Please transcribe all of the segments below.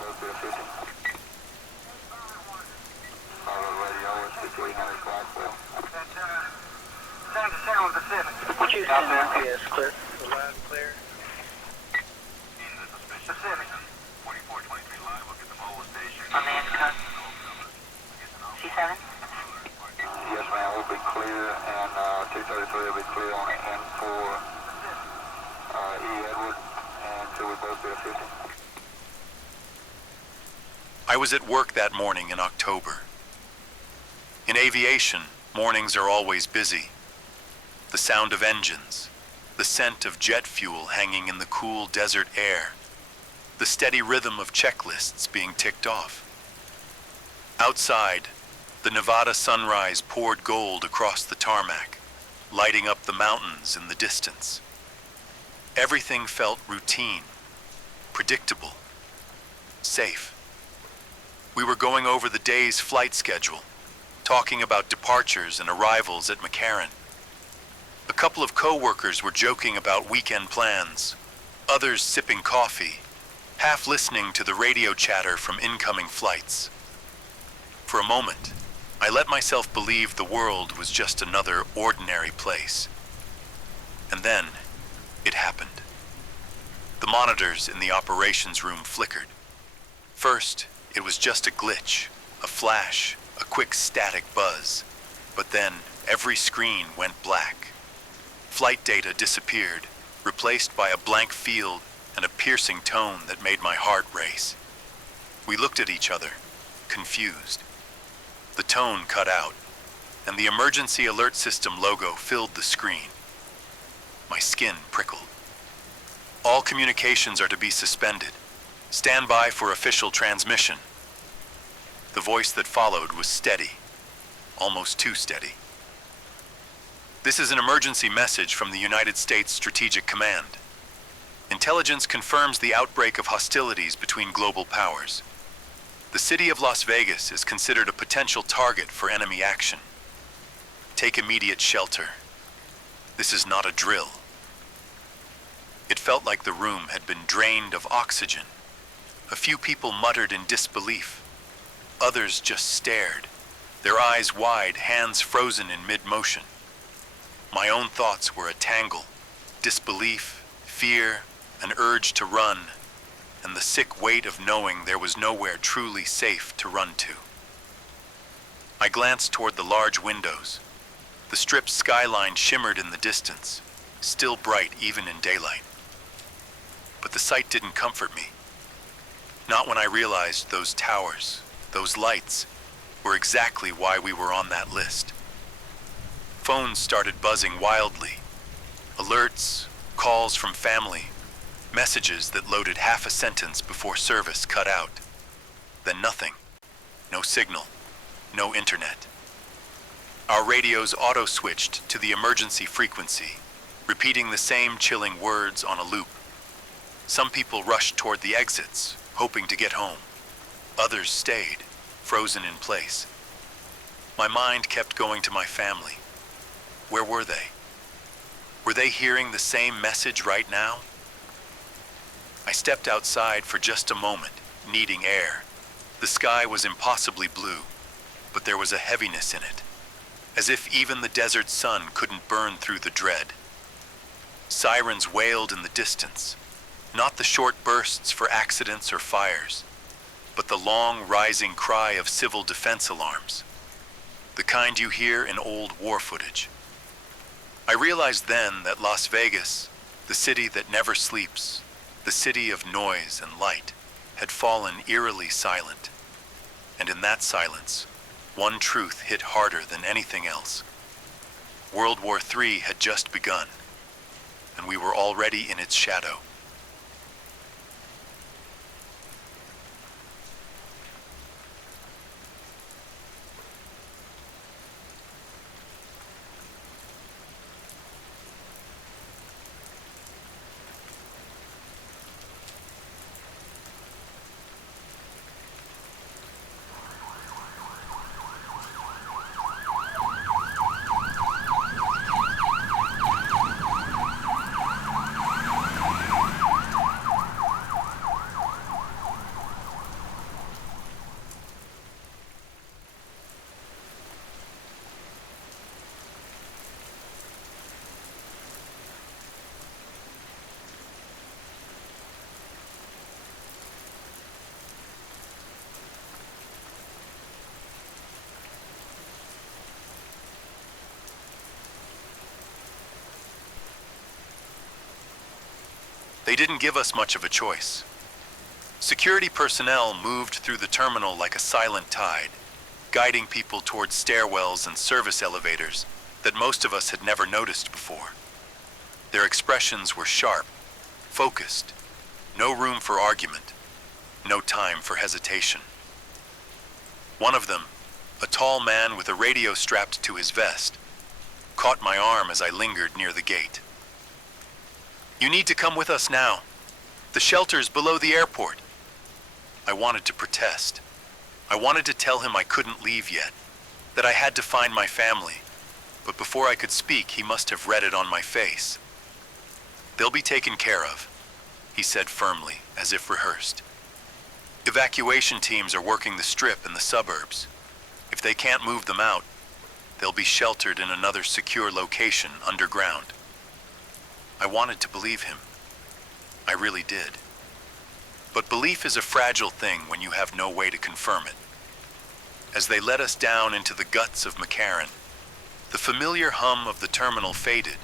both be a 50. Follow radio is 5890 Clarksville. San Jacinto Pacific. Houston, MPS, clear. Loud and clear. Pacific. 4423 live, look at the mobile station. On the intercom. C7? Yes, ma'am, we'll be clear, and 233 will be clear on it, and for E. Edward, and so we both be a 50. I was at work that morning in October. In aviation, mornings are always busy. The sound of engines, the scent of jet fuel hanging in the cool desert air, the steady rhythm of checklists being ticked off. Outside, the Nevada sunrise poured gold across the tarmac, lighting up the mountains in the distance. Everything felt routine, predictable, safe. We were going over the day's flight schedule, talking about departures and arrivals at McCarran. A couple of co-workers were joking about weekend plans, others sipping coffee, half listening to the radio chatter from incoming flights. For a moment, I let myself believe the world was just another ordinary place. And then, it happened. The monitors in the operations room flickered. First, it was just a glitch, a flash, a quick static buzz. But then, every screen went black. Flight data disappeared, replaced by a blank field and a piercing tone that made my heart race. We looked at each other, confused. The tone cut out, and the emergency alert system logo filled the screen. My skin prickled. All communications are to be suspended. Stand by for official transmission. The voice that followed was steady, almost too steady. This is an emergency message from the United States Strategic Command. Intelligence confirms the outbreak of hostilities between global powers. The city of Las Vegas is considered a potential target for enemy action. Take immediate shelter. This is not a drill. It felt like the room had been drained of oxygen. A few people muttered in disbelief. Others just stared, their eyes wide, hands frozen in mid-motion. My own thoughts were a tangle: disbelief, fear, an urge to run, and the sick weight of knowing there was nowhere truly safe to run to. I glanced toward the large windows. The strip's skyline shimmered in the distance, still bright even in daylight. But the sight didn't comfort me. Not when I realized those towers, those lights, were exactly why we were on that list. Phones started buzzing wildly. Alerts, calls from family, messages that loaded half a sentence before service cut out. Then nothing. No signal. No internet. Our radios auto-switched to the emergency frequency, repeating the same chilling words on a loop. Some people rushed toward the exits, hoping to get home. Others stayed, frozen in place. My mind kept going to my family. Where were they? Were they hearing the same message right now? I stepped outside for just a moment, needing air. The sky was impossibly blue, but there was a heaviness in it, as if even the desert sun couldn't burn through the dread. Sirens wailed in the distance, not the short bursts for accidents or fires, but the long rising cry of civil defense alarms, the kind you hear in old war footage. I realized then that Las Vegas, the city that never sleeps, the city of noise and light, had fallen eerily silent. And in that silence, one truth hit harder than anything else. World War III had just begun, and we were already in its shadow. They didn't give us much of a choice. Security personnel moved through the terminal like a silent tide, guiding people towards stairwells and service elevators that most of us had never noticed before. Their expressions were sharp, focused, no room for argument, no time for hesitation. One of them, a tall man with a radio strapped to his vest, caught my arm as I lingered near the gate. "You need to come with us now. The shelter's below the airport." I wanted to protest. I wanted to tell him I couldn't leave yet, that I had to find my family, but before I could speak, he must have read it on my face. "They'll be taken care of," he said firmly, as if rehearsed. "Evacuation teams are working the strip and the suburbs. If they can't move them out, they'll be sheltered in another secure location underground." I wanted to believe him. I really did. But belief is a fragile thing when you have no way to confirm it. As they led us down into the guts of McCarran, the familiar hum of the terminal faded,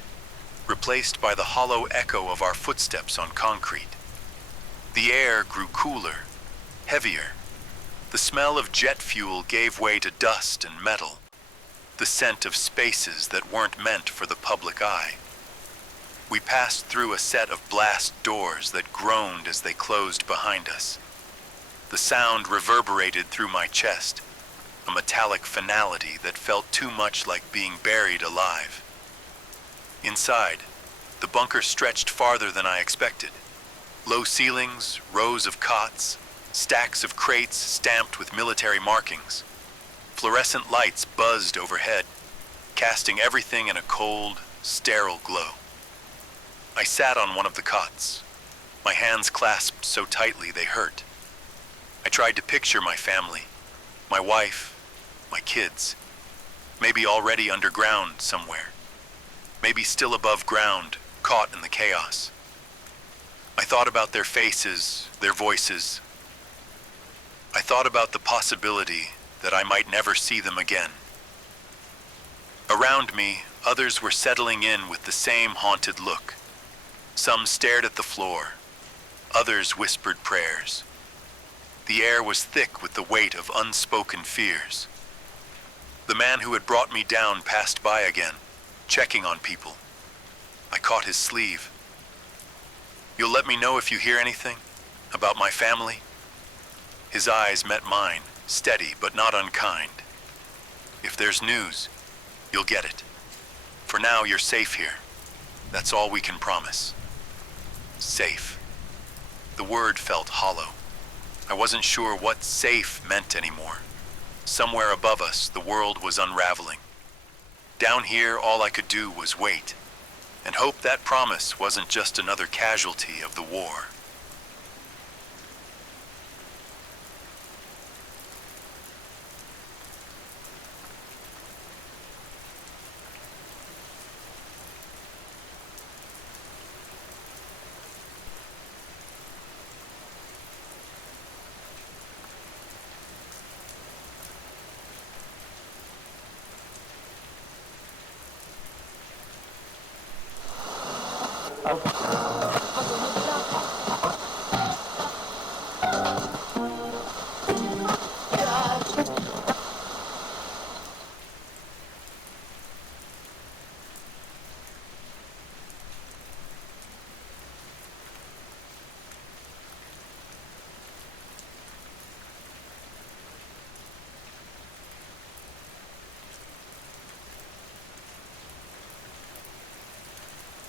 replaced by the hollow echo of our footsteps on concrete. The air grew cooler, heavier. The smell of jet fuel gave way to dust and metal, the scent of spaces that weren't meant for the public eye. We passed through a set of blast doors that groaned as they closed behind us. The sound reverberated through my chest, a metallic finality that felt too much like being buried alive. Inside, the bunker stretched farther than I expected. Low ceilings, rows of cots, stacks of crates stamped with military markings. Fluorescent lights buzzed overhead, casting everything in a cold, sterile glow. I sat on one of the cots, my hands clasped so tightly they hurt. I tried to picture my family, my wife, my kids, maybe already underground somewhere, maybe still above ground, caught in the chaos. I thought about their faces, their voices. I thought about the possibility that I might never see them again. Around me, others were settling in with the same haunted look. Some stared at the floor. Others whispered prayers. The air was thick with the weight of unspoken fears. The man who had brought me down passed by again, checking on people. I caught his sleeve. "You'll let me know if you hear anything about my family?" His eyes met mine, steady but not unkind. "If there's news, you'll get it. For now, you're safe here. That's all we can promise." Safe. The word felt hollow. I wasn't sure what safe meant anymore. Somewhere above us, the world was unraveling. Down here, all I could do was wait, and hope that promise wasn't just another casualty of the war.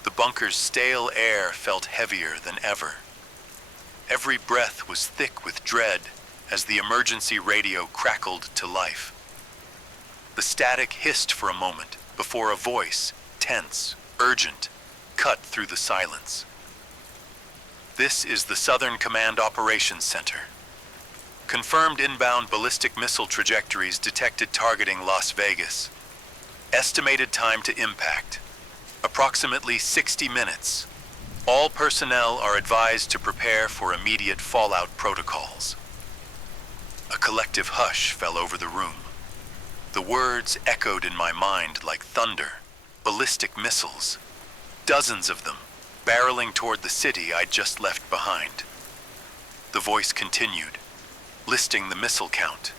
The bunker's stale air felt heavier than ever. Every breath was thick with dread as the emergency radio crackled to life. The static hissed for a moment before a voice, tense, urgent, cut through the silence. "This is the Southern Command Operations Center. Confirmed inbound ballistic missile trajectories detected targeting Las Vegas. Estimated time to impact, approximately 60 minutes. All personnel are advised to prepare for immediate fallout protocols." A collective hush fell over the room. The words echoed in my mind like thunder. Ballistic missiles. Dozens of them. barreling toward the city I'd just left behind. The voice continued, listing the missile count.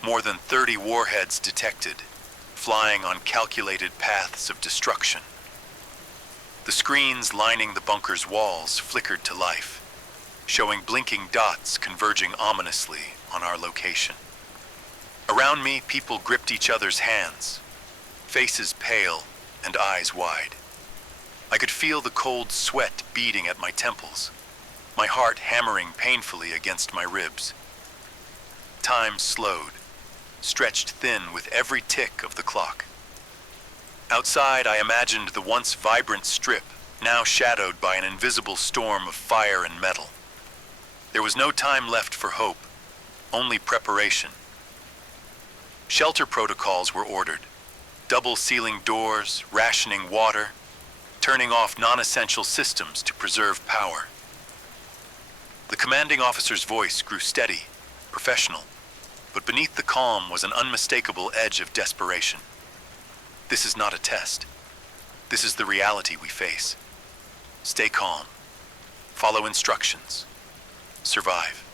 More than 30 warheads detected, flying on calculated paths of destruction. The screens lining the bunker's walls flickered to life, showing blinking dots converging ominously on our location. Around me, people gripped each other's hands, faces pale and eyes wide. I could feel the cold sweat beating at my temples, my heart hammering painfully against my ribs. Time slowed, stretched thin with every tick of the clock. Outside, I imagined the once vibrant strip, now shadowed by an invisible storm of fire and metal. There was no time left for hope, only preparation. Shelter protocols were ordered, double sealing doors, rationing water, turning off non-essential systems to preserve power. The commanding officer's voice grew steady, professional, but beneath the calm was an unmistakable edge of desperation. This is not a test. This is the reality we face. Stay calm. Follow instructions. Survive.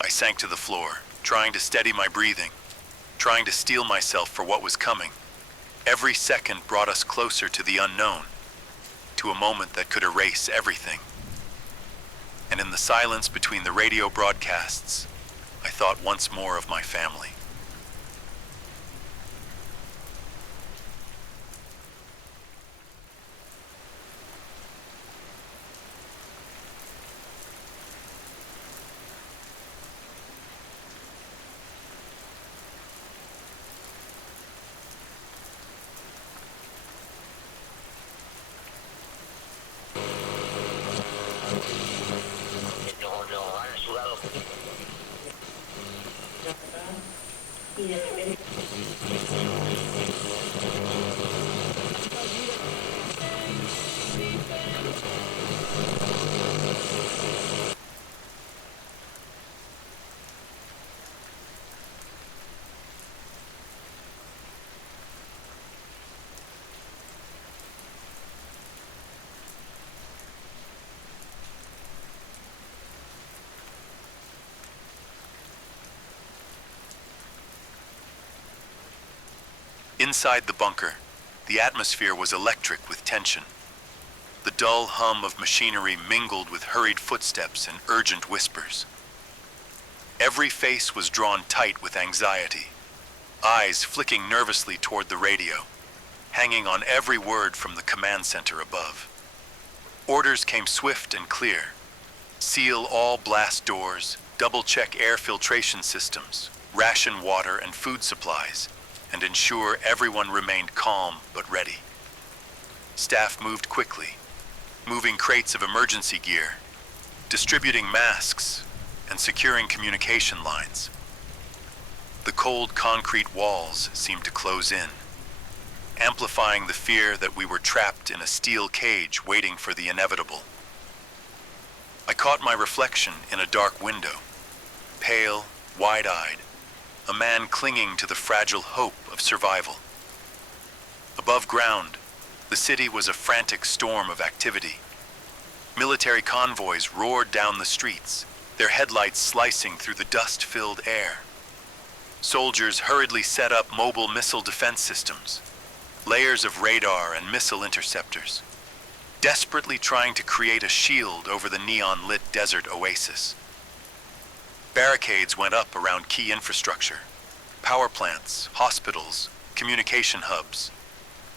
I sank to the floor, trying to steady my breathing, trying to steel myself for what was coming. Every second brought us closer to the unknown, to a moment that could erase everything. And in the silence between the radio broadcasts, I thought once more of my family. Inside the bunker, the atmosphere was electric with tension. The dull hum of machinery mingled with hurried footsteps and urgent whispers. Every face was drawn tight with anxiety, eyes flicking nervously toward the radio, hanging on every word from the command center above. Orders came swift and clear. Seal all blast doors, double-check air filtration systems, ration water and food supplies, and ensure everyone remained calm but ready. Staff moved quickly, moving crates of emergency gear, distributing masks, and securing communication lines. The cold concrete walls seemed to close in, amplifying the fear that we were trapped in a steel cage waiting for the inevitable. I caught my reflection in a dark window, pale, wide-eyed, a man clinging to the fragile hope of survival. Above ground, the city was a frantic storm of activity. Military convoys roared down the streets, their headlights slicing through the dust-filled air. Soldiers hurriedly set up mobile missile defense systems, layers of radar and missile interceptors, desperately trying to create a shield over the neon-lit desert oasis. Barricades went up around key infrastructure, power plants, hospitals, communication hubs.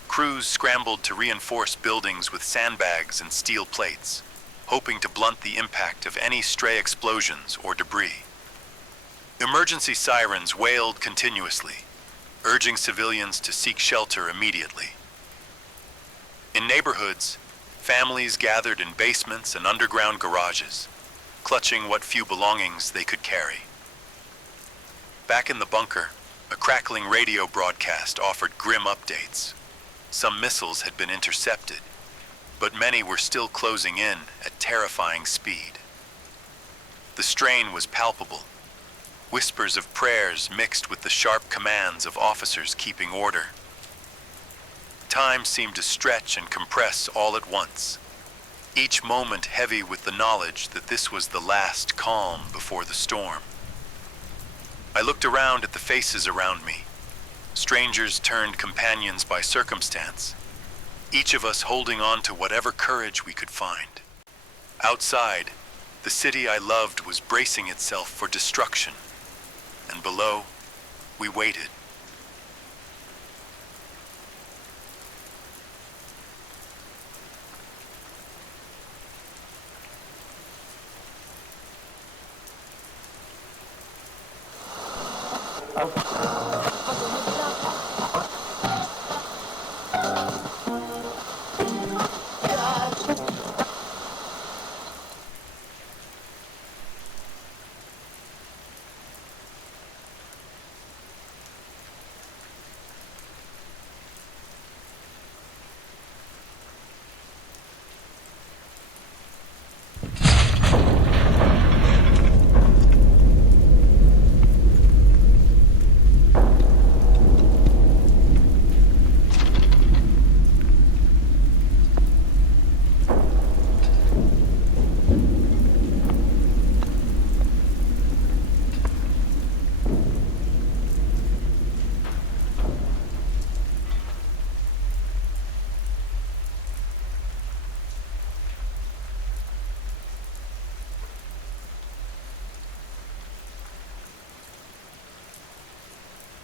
Crews scrambled to reinforce buildings with sandbags and steel plates, hoping to blunt the impact of any stray explosions or debris. Emergency sirens wailed continuously, urging civilians to seek shelter immediately. In neighborhoods, families gathered in basements and underground garages, clutching what few belongings they could carry. Back in the bunker, a crackling radio broadcast offered grim updates. Some missiles had been intercepted, but many were still closing in at terrifying speed. The strain was palpable. Whispers of prayers mixed with the sharp commands of officers keeping order. Time seemed to stretch and compress all at once, each moment heavy with the knowledge that this was the last calm before the storm. I looked around at the faces around me, strangers turned companions by circumstance, each of us holding on to whatever courage we could find. Outside, the city I loved was bracing itself for destruction, and below, we waited.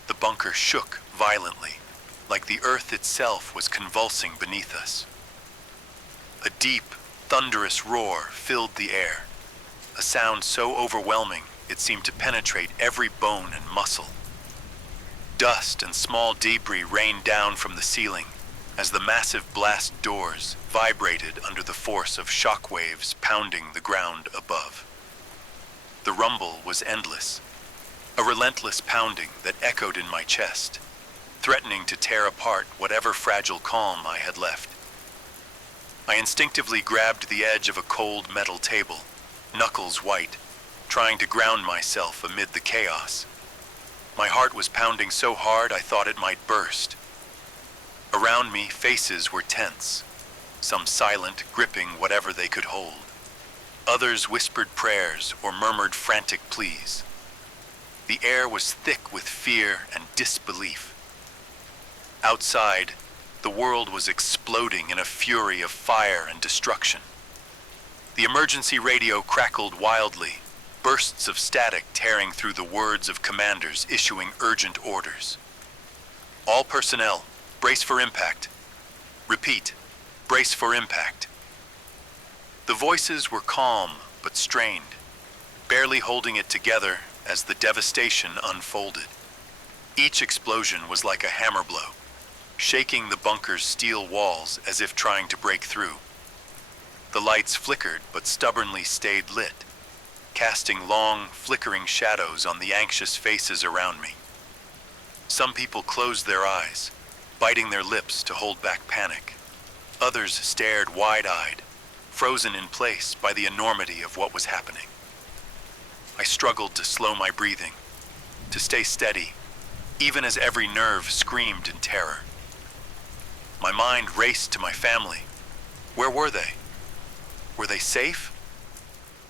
The bunker shook violently, like the earth itself was convulsing beneath us. A deep, thunderous roar filled the air, a sound so overwhelming it seemed to penetrate every bone and muscle. Dust and small debris rained down from the ceiling as the massive blast doors vibrated under the force of shock waves pounding the ground above. The rumble was endless, a relentless pounding that echoed in my chest, threatening to tear apart whatever fragile calm I had left. I instinctively grabbed the edge of a cold metal table, knuckles white, trying to ground myself amid the chaos. My heart was pounding so hard I thought it might burst. Around me, faces were tense, some silent, gripping whatever they could hold. Others whispered prayers or murmured frantic pleas. The air was thick with fear and disbelief. Outside, the world was exploding in a fury of fire and destruction. The emergency radio crackled wildly, bursts of static tearing through the words of commanders issuing urgent orders. All personnel, brace for impact. Repeat, brace for impact. The voices were calm but strained, barely holding it together as the devastation unfolded. Each explosion was like a hammer blow, shaking the bunker's steel walls as if trying to break through. The lights flickered but stubbornly stayed lit, casting long, flickering shadows on the anxious faces around me. Some people closed their eyes, biting their lips to hold back panic. Others stared wide-eyed, frozen in place by the enormity of what was happening. I struggled to slow my breathing, to stay steady, even as every nerve screamed in terror. My mind raced to my family. Where were they? Were they safe?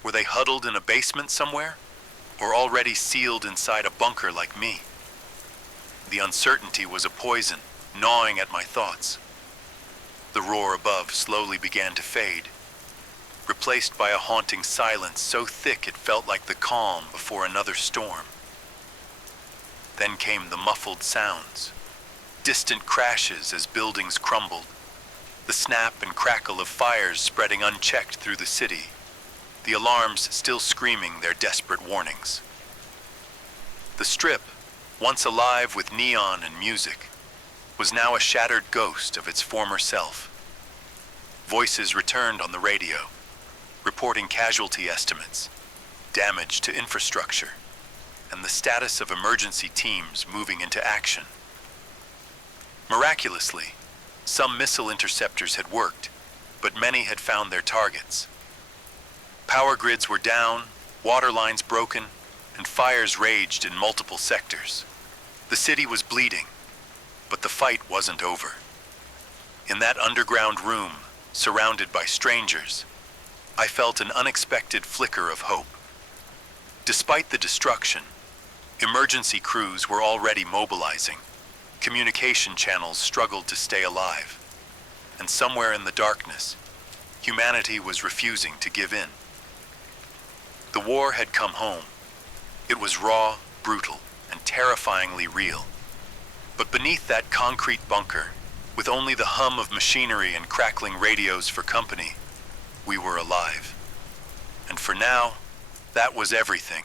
Were they huddled in a basement somewhere, or already sealed inside a bunker like me? The uncertainty was a poison, gnawing at my thoughts. The roar above slowly began to fade, replaced by a haunting silence so thick it felt like the calm before another storm. Then came the muffled sounds, distant crashes as buildings crumbled, the snap and crackle of fires spreading unchecked through the city, the alarms still screaming their desperate warnings. The strip, once alive with neon and music, was now a shattered ghost of its former self. Voices returned on the radio, reporting casualty estimates, damage to infrastructure, and the status of emergency teams moving into action. Miraculously, some missile interceptors had worked, but many had found their targets. Power grids were down, water lines broken, and fires raged in multiple sectors. The city was bleeding, but the fight wasn't over. In that underground room, surrounded by strangers, I felt an unexpected flicker of hope. Despite the destruction, emergency crews were already mobilizing. Communication channels struggled to stay alive. And somewhere in the darkness, humanity was refusing to give in. The war had come home. It was raw, brutal, and terrifyingly real. But beneath that concrete bunker, with only the hum of machinery and crackling radios for company, we were alive. And for now, that was everything.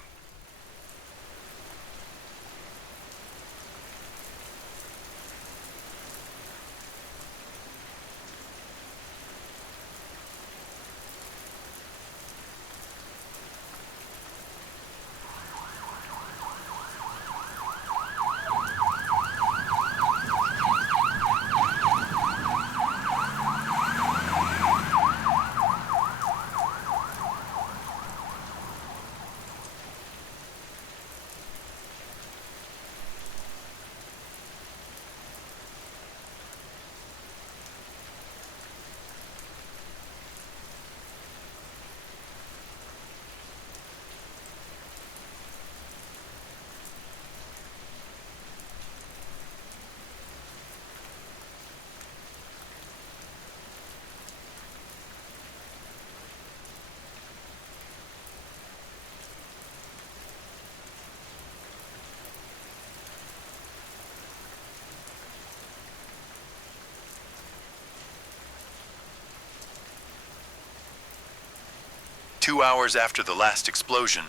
Two hours after the last explosion,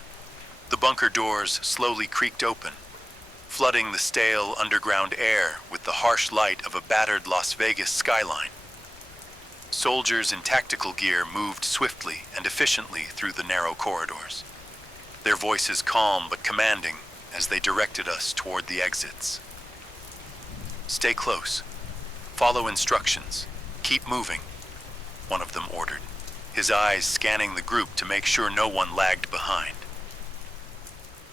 the bunker doors slowly creaked open, flooding the stale underground air with the harsh light of a battered Las Vegas skyline. Soldiers in tactical gear moved swiftly and efficiently through the narrow corridors, their voices calm but commanding as they directed us toward the exits. "Stay close. Follow instructions. Keep moving," one of them ordered, his eyes scanning the group to make sure no one lagged behind.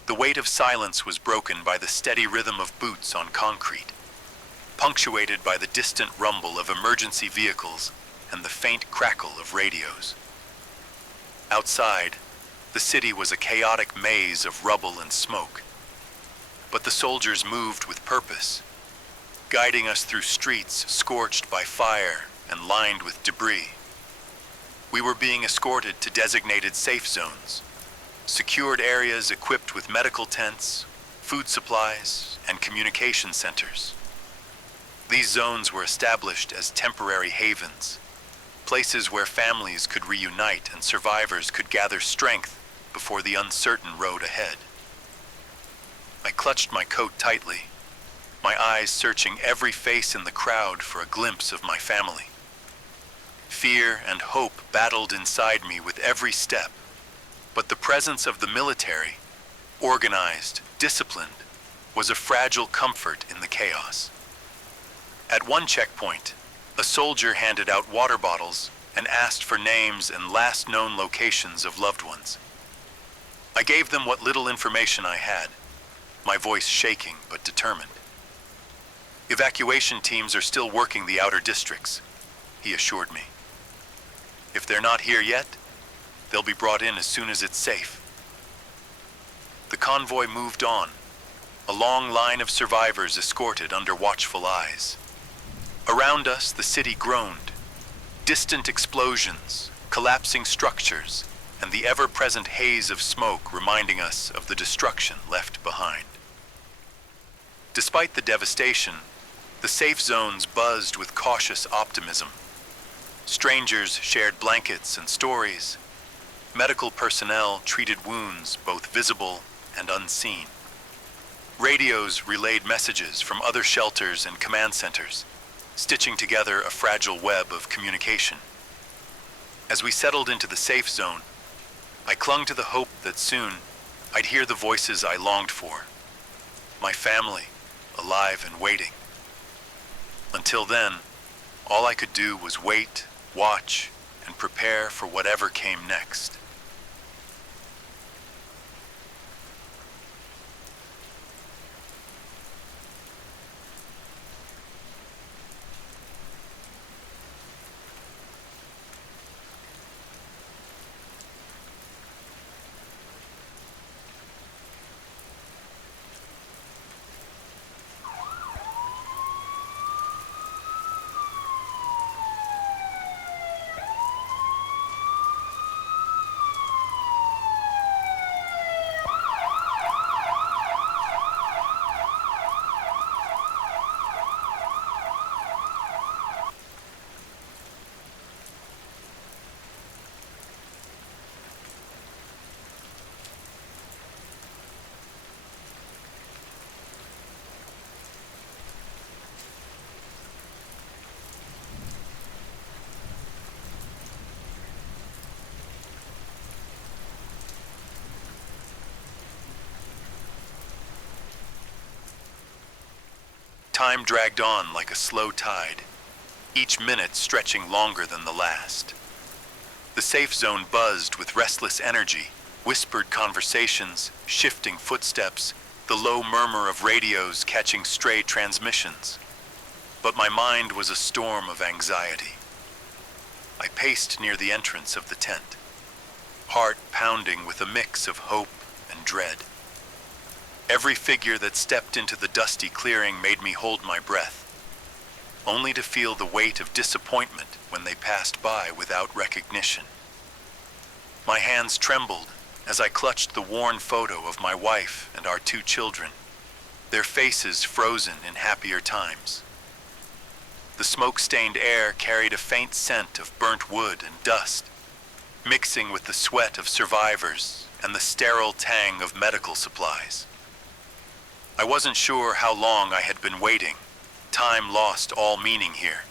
The weight of silence was broken by the steady rhythm of boots on concrete, punctuated by the distant rumble of emergency vehicles and the faint crackle of radios. Outside, the city was a chaotic maze of rubble and smoke, but the soldiers moved with purpose, guiding us through streets scorched by fire and lined with debris. We were being escorted to designated safe zones, secured areas equipped with medical tents, food supplies, and communication centers. These zones were established as temporary havens, places where families could reunite and survivors could gather strength before the uncertain road ahead. I clutched my coat tightly, my eyes searching every face in the crowd for a glimpse of my family. Fear and hope battled inside me with every step, but the presence of the military, organized, disciplined, was a fragile comfort in the chaos. At one checkpoint, a soldier handed out water bottles and asked for names and last known locations of loved ones. I gave them what little information I had, my voice shaking but determined. "Evacuation teams are still working the outer districts," he assured me. "If they're not here yet, they'll be brought in as soon as it's safe." The convoy moved on, a long line of survivors escorted under watchful eyes. Around us, the city groaned. Distant explosions, collapsing structures, and the ever-present haze of smoke reminding us of the destruction left behind. Despite the devastation, the safe zones buzzed with cautious optimism. Strangers shared blankets and stories. Medical personnel treated wounds both visible and unseen. Radios relayed messages from other shelters and command centers, stitching together a fragile web of communication. As we settled into the safe zone, I clung to the hope that soon I'd hear the voices I longed for. My family, alive and waiting. Until then, all I could do was wait, watch, and prepare for whatever came next. Time dragged on like a slow tide, each minute stretching longer than the last. The safe zone buzzed with restless energy, whispered conversations, shifting footsteps, the low murmur of radios catching stray transmissions. But my mind was a storm of anxiety. I paced near the entrance of the tent, heart pounding with a mix of hope and dread. Every figure that stepped into the dusty clearing made me hold my breath, only to feel the weight of disappointment when they passed by without recognition. My hands trembled as I clutched the worn photo of my wife and our 2 children, their faces frozen in happier times. The smoke-stained air carried a faint scent of burnt wood and dust, mixing with the sweat of survivors and the sterile tang of medical supplies. I wasn't sure how long I had been waiting. Time lost all meaning here,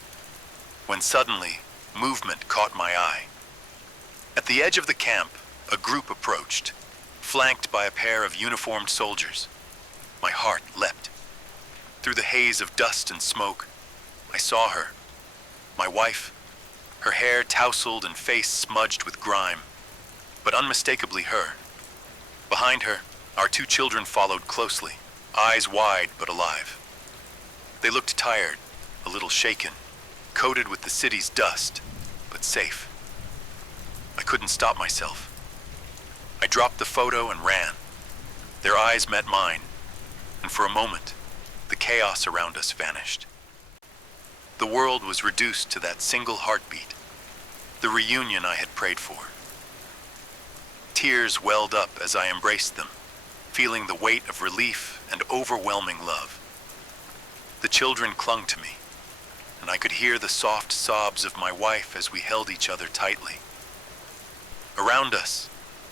when suddenly, movement caught my eye. At the edge of the camp, a group approached, flanked by a pair of uniformed soldiers. My heart leapt. Through the haze of dust and smoke, I saw her, my wife, her hair tousled and face smudged with grime, but unmistakably her. Behind her, our 2 children followed closely, eyes wide but alive. They looked tired, a little shaken, coated with the city's dust, but safe. I couldn't stop myself. I dropped the photo and ran. Their eyes met mine, and for a moment, the chaos around us vanished. The world was reduced to that single heartbeat, the reunion I had prayed for. Tears welled up as I embraced them, feeling the weight of relief and overwhelming love. The children clung to me, and I could hear the soft sobs of my wife as we held each other tightly. Around us,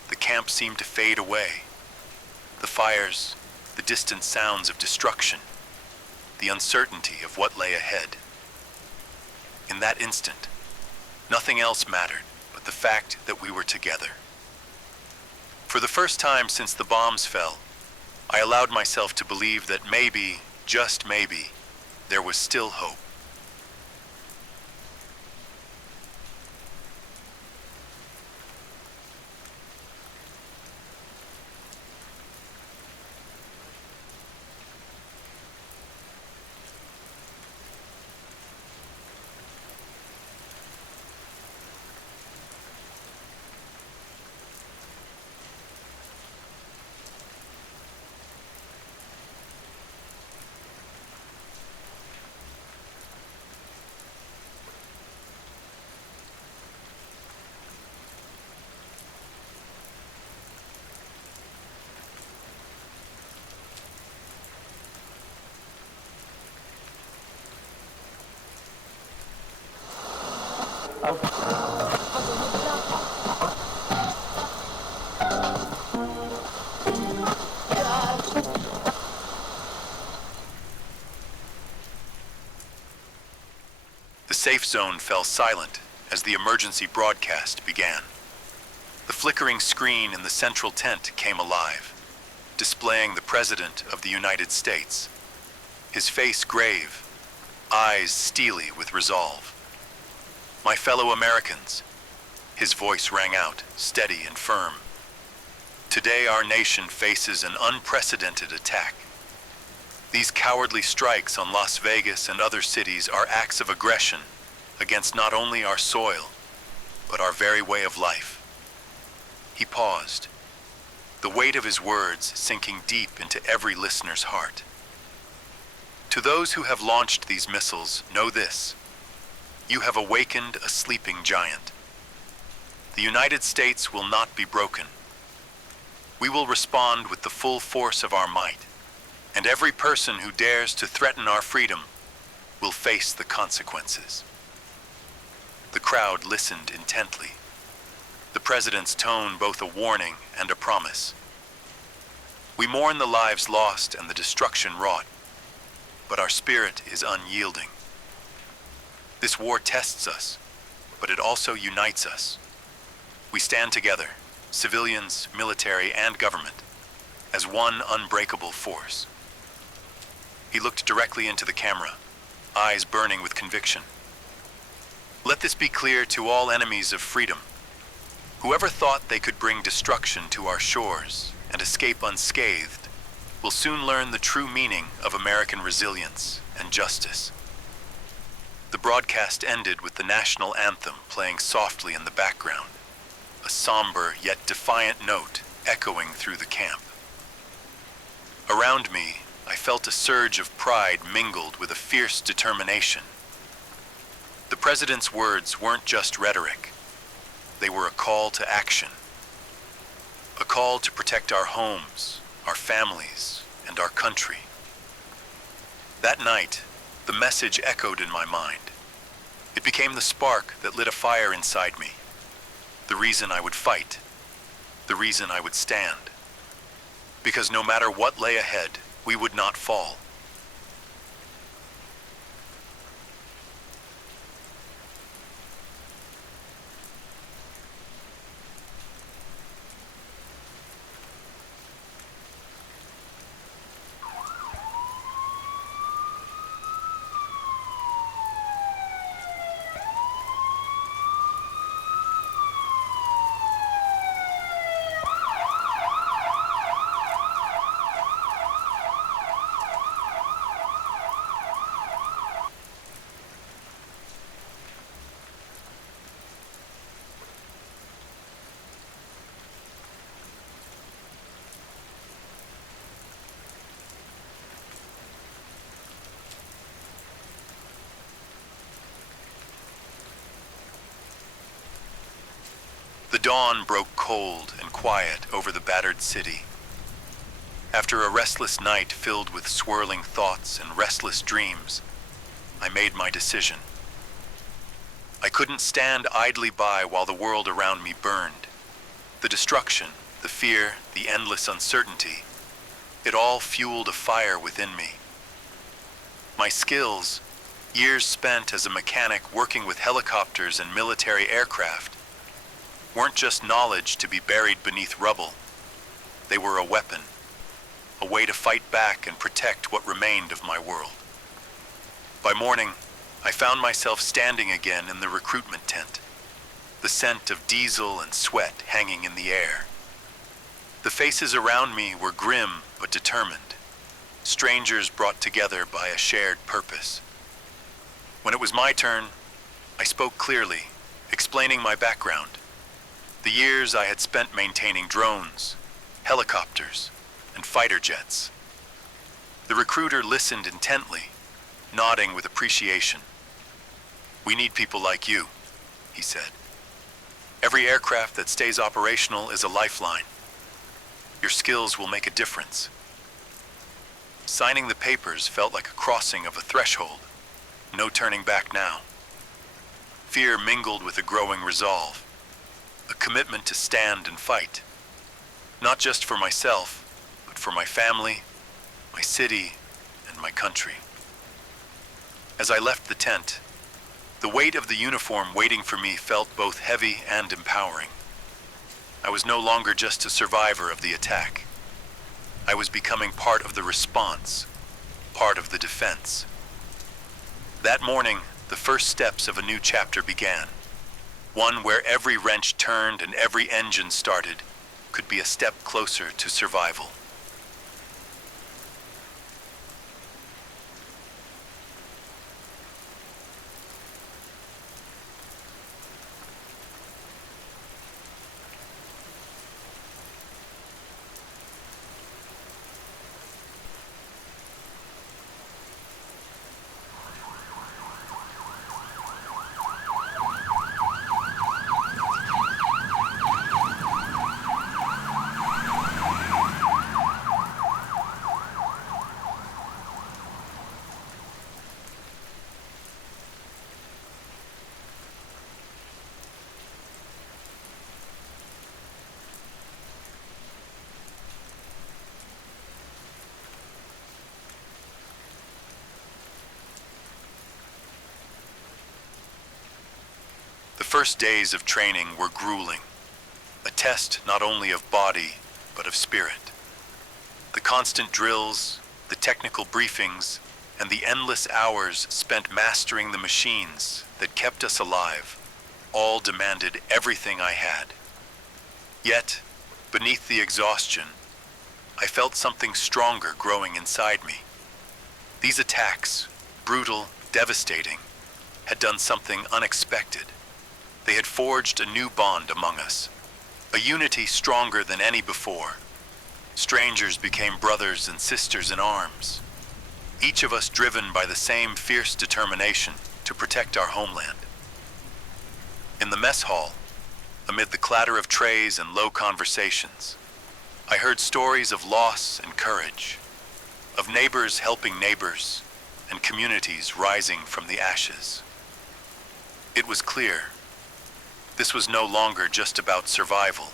the camp seemed to fade away. The fires, the distant sounds of destruction, the uncertainty of what lay ahead. In that instant, nothing else mattered but the fact that we were together. For the first time since the bombs fell, I allowed myself to believe that maybe, just maybe, there was still hope. The safe zone fell silent as the emergency broadcast began. The flickering screen in the central tent came alive, displaying the President of the United States, his face grave, eyes steely with resolve. My fellow Americans, his voice rang out, steady and firm. Today our nation faces an unprecedented attack. These cowardly strikes on Las Vegas and other cities are acts of aggression against not only our soil, but our very way of life. He paused, the weight of his words sinking deep into every listener's heart. To those who have launched these missiles, know this: you have awakened a sleeping giant. The United States will not be broken. We will respond with the full force of our might, and every person who dares to threaten our freedom will face the consequences. The crowd listened intently, the President's tone both a warning and a promise. We mourn the lives lost and the destruction wrought, but our spirit is unyielding. This war tests us, but it also unites us. We stand together, civilians, military, and government, as one unbreakable force. He looked directly into the camera, eyes burning with conviction. Let this be clear to all enemies of freedom. Whoever thought they could bring destruction to our shores and escape unscathed will soon learn the true meaning of American resilience and justice. The broadcast ended with the national anthem playing softly in the background, a somber yet defiant note echoing through the camp. Around me, I felt a surge of pride mingled with a fierce determination. The president's words weren't just rhetoric. They were a call to action. A call to protect our homes, our families, and our country. That night, the message echoed in my mind. It became the spark that lit a fire inside me. The reason I would fight. The reason I would stand. Because no matter what lay ahead, we would not fall. The dawn broke cold and quiet over the battered city. After a restless night filled with swirling thoughts and restless dreams, I made my decision. I couldn't stand idly by while the world around me burned. The destruction, the fear, the endless uncertainty, it all fueled a fire within me. My skills, years spent as a mechanic working with helicopters and military aircraft, weren't just knowledge to be buried beneath rubble. They were a weapon, a way to fight back and protect what remained of my world. By morning, I found myself standing again in the recruitment tent, the scent of diesel and sweat hanging in the air. The faces around me were grim but determined, strangers brought together by a shared purpose. When it was my turn, I spoke clearly, explaining my background. The years I had spent maintaining drones, helicopters, and fighter jets. The recruiter listened intently, nodding with appreciation. "We need people like you," he said. "Every aircraft that stays operational is a lifeline. Your skills will make a difference." Signing the papers felt like a crossing of a threshold. No turning back now. Fear mingled with a growing resolve. A commitment to stand and fight. Not just for myself, but for my family, my city, and my country. As I left the tent, the weight of the uniform waiting for me felt both heavy and empowering. I was no longer just a survivor of the attack. I was becoming part of the response, part of the defense. That morning, the first steps of a new chapter began. One where every wrench turned and every engine started could be a step closer to survival. The first days of training were grueling, a test not only of body, but of spirit. The constant drills, the technical briefings, and the endless hours spent mastering the machines that kept us alive all demanded everything I had. Yet, beneath the exhaustion, I felt something stronger growing inside me. These attacks, brutal, devastating, had done something unexpected. They had forged a new bond among us, a unity stronger than any before. Strangers became brothers and sisters in arms, each of us driven by the same fierce determination to protect our homeland. In the mess hall, amid the clatter of trays and low conversations, I heard stories of loss and courage, of neighbors helping neighbors, and communities rising from the ashes. It was clear, this was no longer just about survival.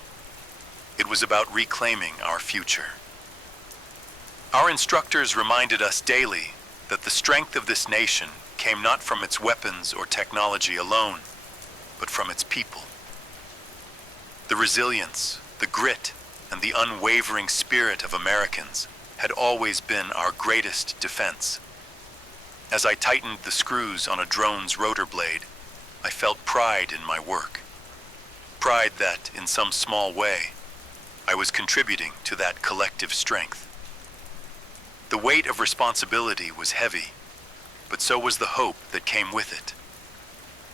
It was about reclaiming our future. Our instructors reminded us daily that the strength of this nation came not from its weapons or technology alone, but from its people. The resilience, the grit, and the unwavering spirit of Americans had always been our greatest defense. As I tightened the screws on a drone's rotor blade, I felt pride in my work. Pride that, in some small way, I was contributing to that collective strength. The weight of responsibility was heavy, but so was the hope that came with it.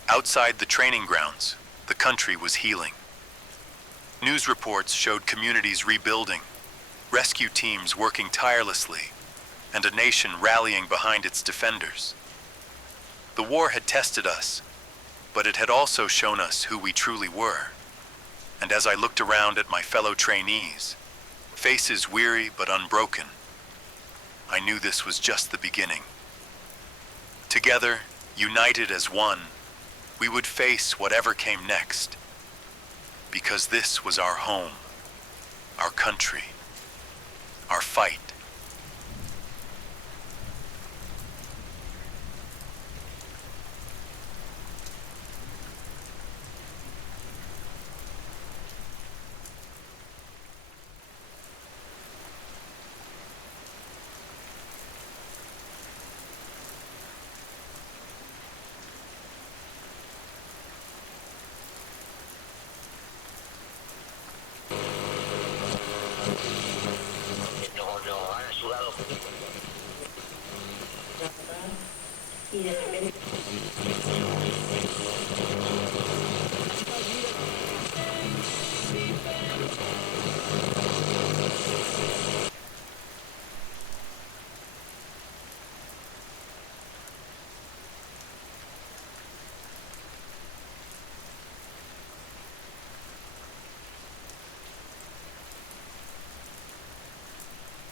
Outside the training grounds, the country was healing. News reports showed communities rebuilding, rescue teams working tirelessly, and a nation rallying behind its defenders. The war had tested us, but it had also shown us who we truly were. And as I looked around at my fellow trainees, faces weary but unbroken, I knew this was just the beginning. Together, united as one, we would face whatever came next, because this was our home, our country, our fight.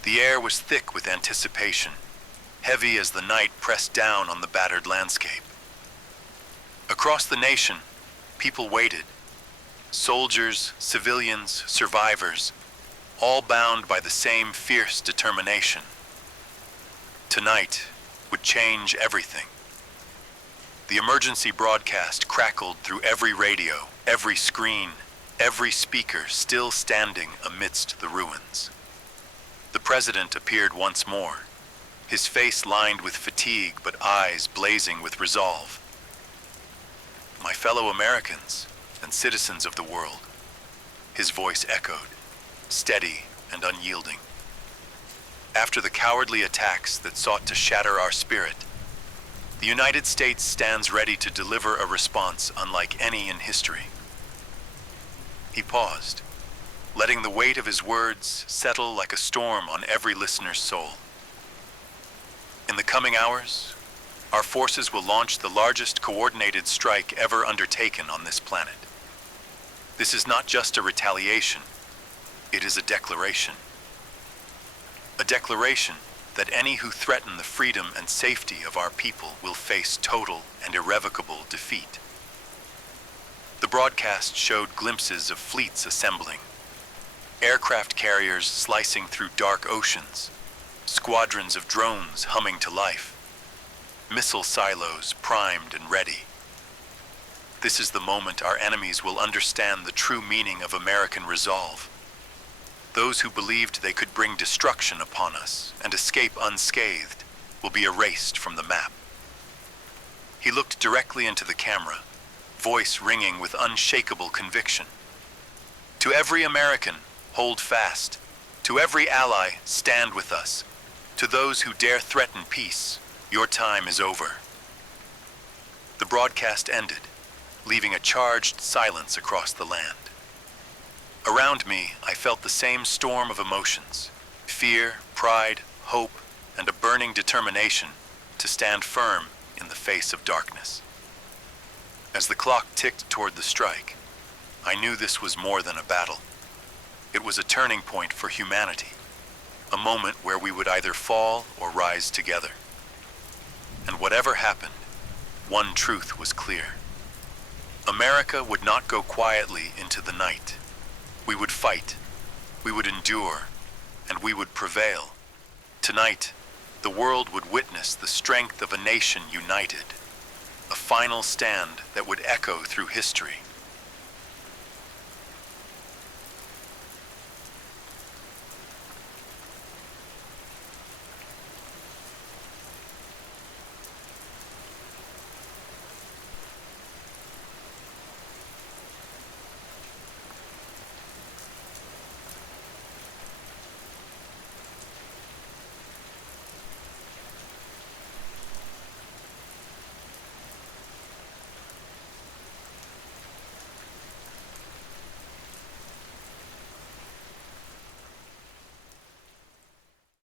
The air was thick with anticipation, heavy as the night pressed down on the battered landscape. Across the nation, people waited. Soldiers, civilians, survivors, all bound by the same fierce determination. Tonight would change everything. The emergency broadcast crackled through every radio, every screen, every speaker still standing amidst the ruins. The president appeared once more, his face lined with fatigue but eyes blazing with resolve. My fellow Americans and citizens of the world, his voice echoed, steady and unyielding. After the cowardly attacks that sought to shatter our spirit, the United States stands ready to deliver a response unlike any in history. He paused, letting the weight of his words settle like a storm on every listener's soul. In the coming hours, our forces will launch the largest coordinated strike ever undertaken on this planet. This is not just a retaliation, it is a declaration. A declaration that any who threaten the freedom and safety of our people will face total and irrevocable defeat. The broadcast showed glimpses of fleets assembling, aircraft carriers slicing through dark oceans, squadrons of drones humming to life, missile silos primed and ready. This is the moment our enemies will understand the true meaning of American resolve. Those who believed they could bring destruction upon us and escape unscathed will be erased from the map. He looked directly into the camera, voice ringing with unshakable conviction. To every American, hold fast. To every ally, stand with us. To those who dare threaten peace, your time is over. The broadcast ended, leaving a charged silence across the land. Around me, I felt the same storm of emotions: fear, pride, hope, and a burning determination to stand firm in the face of darkness. As the clock ticked toward the strike, I knew this was more than a battle. It was a turning point for humanity, a moment where we would either fall or rise together. And whatever happened, one truth was clear. America would not go quietly into the night. We would fight, we would endure, and we would prevail. Tonight, the world would witness the strength of a nation united, a final stand that would echo through history.